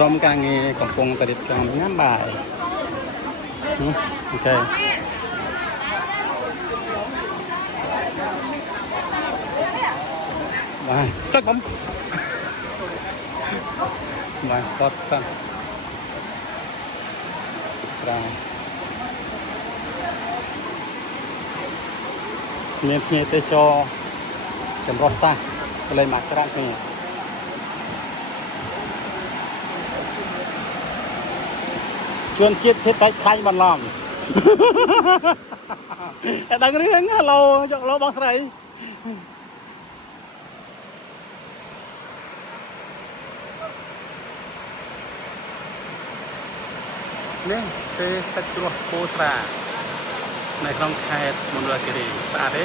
กรมการเงินของกรุงตริดกรมงามบ่ายโอเคมาจักผมมาทอดสั้นกลางเมียนเทียเตโชจำรถซะก็เลยมาจระนี่ชวนคิดเทศไทยคลายบันลอมแต่ดังเรื่องเราบอกใส่เนี่ยเป็นสัจจุโคตราในคลองแคดมณฑลกิรีสะอาดเด้